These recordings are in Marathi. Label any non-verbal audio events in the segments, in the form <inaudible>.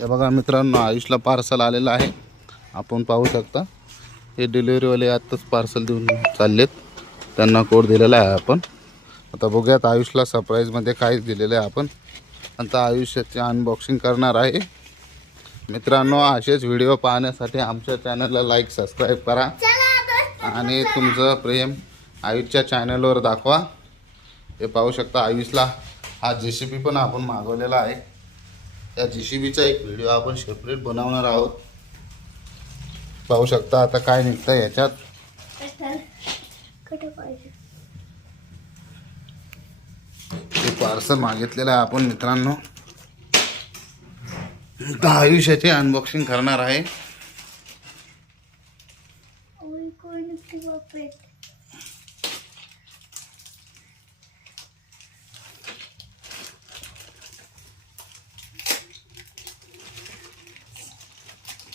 हे बघा मित्रांनो आयुषला पार्सल आलेलं आहे. आपण पाहू शकता. हे डिलिव्हरीवाले आत्ताच पार्सल देऊन चाललेत. त्यांना कोड दिलेला आहे आपण. आता बघूयात आयुषला सरप्राईजमध्ये काय दिलेलं आहे आपण. आता आयुष्याचे अनबॉक्सिंग करणार आहे. मित्रांनो असेच व्हिडिओ पाहण्यासाठी आमच्या चॅनलला लाईक सबस्क्राईब करा. आणि तुमचं प्रेम आयुषच्या चॅनलवर दाखवा. हे पाहू शकता आयुषला. हा जे सी बी पण आपण मागवलेला आहे. त्या जे सी बीचा एक व्हिडिओ आपण सेपरेट बनवणार आहोत. पाहू शकता आता काय निघतं याच्यात. ते पार्सल मागितलेलं आहे आपण मित्रांनो. आयुष्याची अनबॉक्सिंग करणार आहे.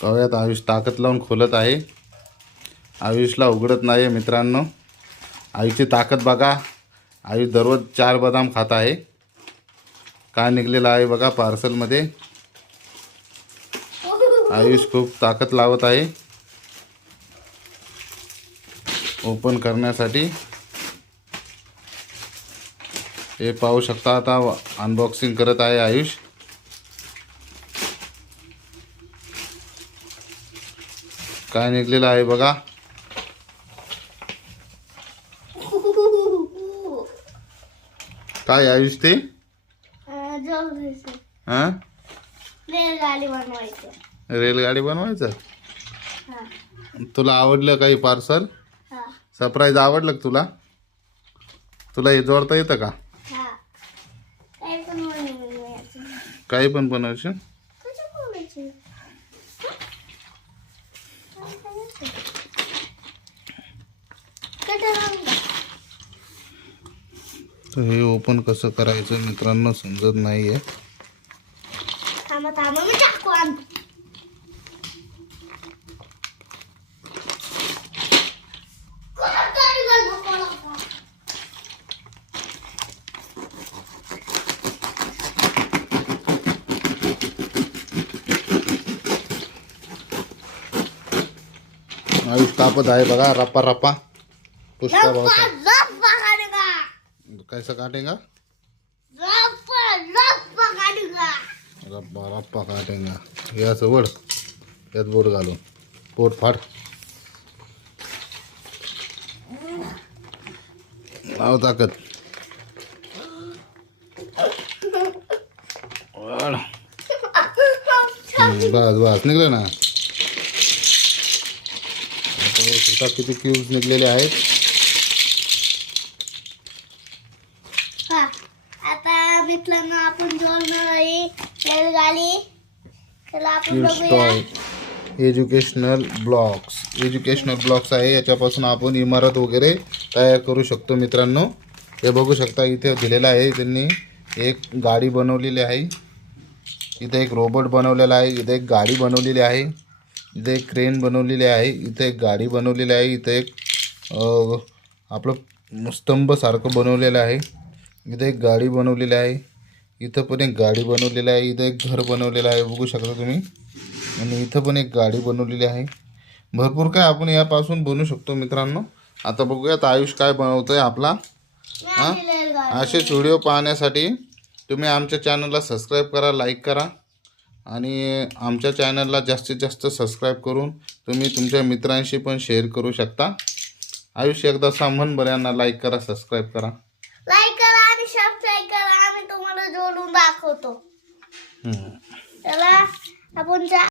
पाहूयात. आयुष ताकद लावून खोलत आहे. आयुषला उघडत नाही आहे मित्रांनो. आयुषची ताकद बघा. आयुष दररोज चार बदाम खात आहे. काय निघलेलं आहे बघा पार्सलमध्ये आयुष खूप ताकद लावत आहे. ओपन करण्यासाठी. हे पाहू शकता आता अनबॉक्सिंग करत आहे आयुष. काय निघलेलं आहे बघा. काय आयुष ते? हां? रेलगाडी बनवायचं. रेलगाडी बनवायचं? तुला आवडलं काही पार्सल सरप्राईज आवडलं का तुला? तुला हे जोडता येतं का? काही पण बनवायचं? तर हे ओपन कसं करायचं मित्रांनो समजत नाहीये. थांबा थांबा मी टाकू आणतो. आयुष कापत आहे बघा रप्पा रप्पा. पुष्पा काढूगा. कैसा काटेगा? रप्पा रप्पा काटेगा. असं वड यात बोट घालून. पोट फाड. लाव ताकद. <laughs> बस बस. निघलं ना? बघू शकता किती क्यूब्स निघलेले आहेत? हा आता मित्रांनो आपण जोडणार आहे रेलगाडी त्याला आपण किड्स बघूया. Toy educational blocks educational blocks आहे. याच्यापासून आपण इमारत वगैरे तयार करू शकतो मित्रांनो. हे बघू शकता इथे दिलेलं आहे त्यांनी. एक गाडी बनवलेली आहे. इथे एक रोबोट बनवलेला आहे. इथे एक गाडी बनवलेली आहे. इथे एक क्रेन बनवलेली आहे इथे एक गाडी बनवलेली आहे इथे एक आपलं स्तंभसारखं बनवलेलं आहे. इथे एक गाडी बनवलेली आहे इथं पण एक गाडी बनवलेली आहे इथं एक घर बनवलेलं आहे बघू शकता तुम्ही. आणि इथं पण एक गाडी बनवलेली आहे. भरपूर काय आपण यापासून बनवू शकतो मित्रांनो. आता बघूयात आयुष काय बनवतो आहे आपला. हां? असेच व्हिडिओ पाहण्यासाठी तुम्ही आमच्या चॅनलला सबस्क्राईब करा लाईक करा. आणि आमच्या चॅनलला जास्तीत जास्त सबस्क्राईब करून तुम्ही तुमच्या मित्रांशी पण शेअर करू शकता. आयुष्य एकदा सांभन बरं यांना लाईक करा सबस्क्राईब करा. लाईक करा आणि सबस्क्राईब करा. आम्ही तुम्हाला जोडून दाखवतो. चला आपण